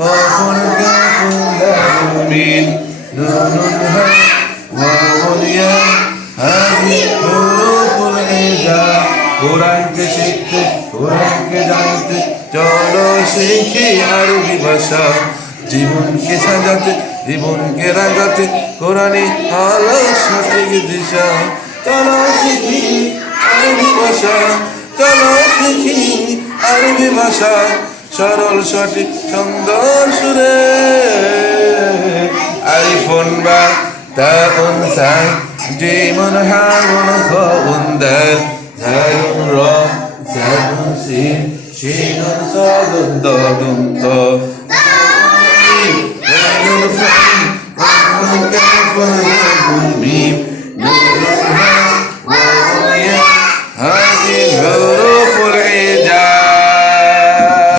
وقل كاف لام ميم نون ها واو ياء هذه حروف الهجاء কোরআনকে শিখতে কোরআনকে জানতে চলো শিখি আরবি ভাষা জীবনকে সাজাতে জীবনকে রাঙাতে কোরআনই হলো সঠিক দিশা চলো শিখি আরবি ভাষা চলো শিখি আরবি ভাষা সরল সঠিক সুন্দর সুরে আলিফুন বা তাউন সাই জিমুন হাউন খাউন দাল ঝালুন র ঝালুন সিন শিনুন সাদুন দাদুন ত